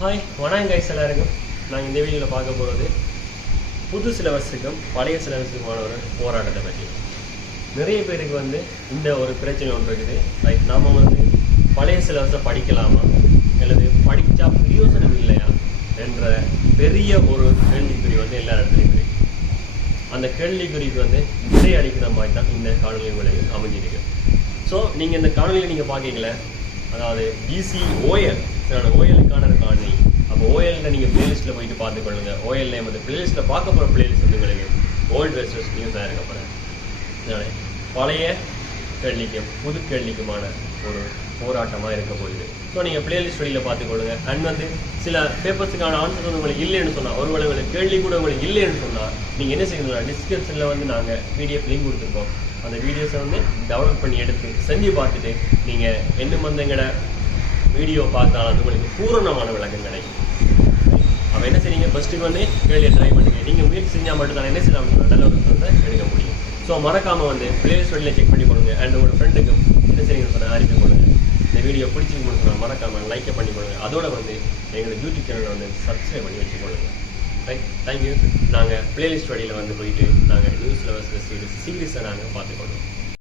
Hi வணக்கம் guys எல்லாருக்கும். நாங்கள் இந்த வீடியோவில் பார்க்க போகிறது புது சிலபஸுக்கும் பழைய சிலபஸுக்குமான ஒரு போராட்டத்தை பற்றி. நிறைய பேருக்கு இந்த ஒரு பிரச்சனை ஒன்று இருக்குது. ரைட், நாம் பழைய சிலபஸை படிக்கலாமா அல்லது படித்தா பிரயோசனம் இல்லையா என்ற பெரிய ஒரு கேள்விக்குறி எல்லா இடத்துலையும் இருக்குது. அந்த கேள்விக்குறிக்கு விடை அளிக்கிற மாதிரி தான் இந்த காணொலி உங்களுக்கு அமைஞ்சிருக்கு. ஸோ நீங்கள் இந்த காணொலியை நீங்கள் பார்க்கல, அதாவது GCOL ஓஎலுக்கான காணொலி. அப்போ ஓஎல்ல நீங்கள் பிளேலிஸ்ட்டில் போயிட்டு பார்த்துக்கொள்ளுங்க. ஓஎல்ல பிளேலிஸ்ட்டில் பார்க்க போகிற பிளேலிஸ்ட் உங்களுக்கு ஓல்டு வெர்சஸ் நியூஸாக இருக்க போகிறேன். அதனால் பழைய கேள்விக்கும் புது கேள்விக்குமான ஒரு போராட்டமாக இருக்க போகுது. ஸோ நீங்கள் பிளேலிஸ்ட் வழியில் பார்த்துக்கொள்ளுங்க. அண்ட் சில பேப்பர்ஸுக்கான ஆன்சர் உங்களுக்கு இல்லைன்னு சொன்னால், ஒருவேளை உங்களுக்கு கேள்வி கூட உங்களுக்கு இல்லைன்னு சொன்னால் நீங்கள் என்ன செய்யணும்னா டிஸ்கிரிப்ஷனில் நாங்கள் PDF லிங்க் கொடுத்துருக்கோம். அந்த வீடியோஸை டவுன்லோட் பண்ணி எடுத்து செஞ்சு பார்த்துட்டு நீங்கள் இன்னும் எங்களோட வீடியோ பார்த்தாலும் உங்களுக்கு பூரணமான விளக்கம் கிடைக்கும். அப்போ என்ன செய்றீங்க, ஃபஸ்ட்டுக்கு கேள்வியை ட்ரை பண்ணுங்க. நீங்கள் முயற்சி செஞ்சால் மட்டும்தான் என்ன செய்யலாம், நல்ல ஒரு ரிசல்ட்டை எடுக்க முடியும். ஸோ மறக்காமல் பிளேலிஸ்ட் வழியில் செக் பண்ணி கொடுங்க. அண்ட் உங்களோட ஃப்ரெண்டுக்கும் என்ன செய்றீங்கன்னு சொன்னால் அறிவிப்பு கொடுங்க. இந்த வீடியோ பிடிச்சிருக்குன்னு சொன்னால் மறக்காமல் லைக்கை பண்ணி கொடுங்க. அதோட எங்களோட யூடியூப் சேனலை சப்ஸ்கிரைப் பண்ணி வச்சுக்கொள்ளுங்க. Right, thank you. நாங்கள் பிளேலிஸ்ட் வழியில் போயிட்டு நாங்கள் நியூஸ் லெவல்ஸ் சீரீஸை நாங்கள் பார்த்துக்கொள்வோம்.